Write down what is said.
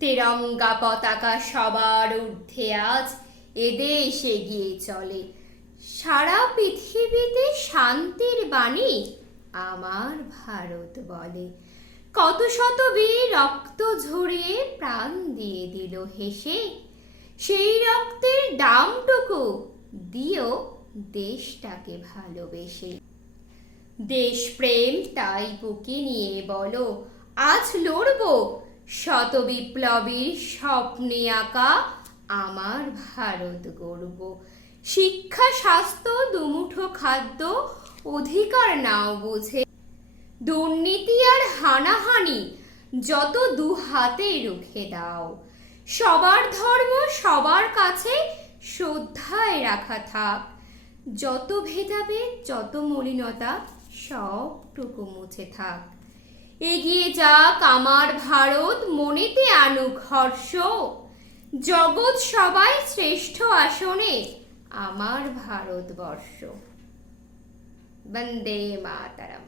তেরঙ্গা পতাকা সবার ঊর্ধ্বে আজ এদেশ এগিয়ে চলে। সারা পৃথিবীতে শান্তির বাণী আমার ভারত বলে। কত শত বীর রক্ত ঝরিয়ে প্রাণ দিয়ে দিল হেসে, সেই রক্তের দামটুকু দিও দেশটাকে ভালোবেসে। দেশপ্রেম তাই বুকে নিয়ে বলো, আজ লড়বো শত বিপ্লবীর স্বপ্নে আঁকা আমার ভারত গড়ব। শিক্ষা স্বাস্থ্য দুমুঠো খাদ্য অধিকার নাও বুঝে, দুর্নীতি আর হানাহানি যত দু হাতে রুখে দাও। সবার ধর্ম সবার কাছে শ্রদ্ধায় রাখা থাক, যত ভেদাভেদ যত মলিনতা সবটুকু মুছে থাক। এগিয়ে যাক আমার ভারত, মনেতে আনুক হর্ষ, জগৎ সবাই শ্রেষ্ঠ আসনে আমার ভারতবর্ষ। বন্দে মাতরম।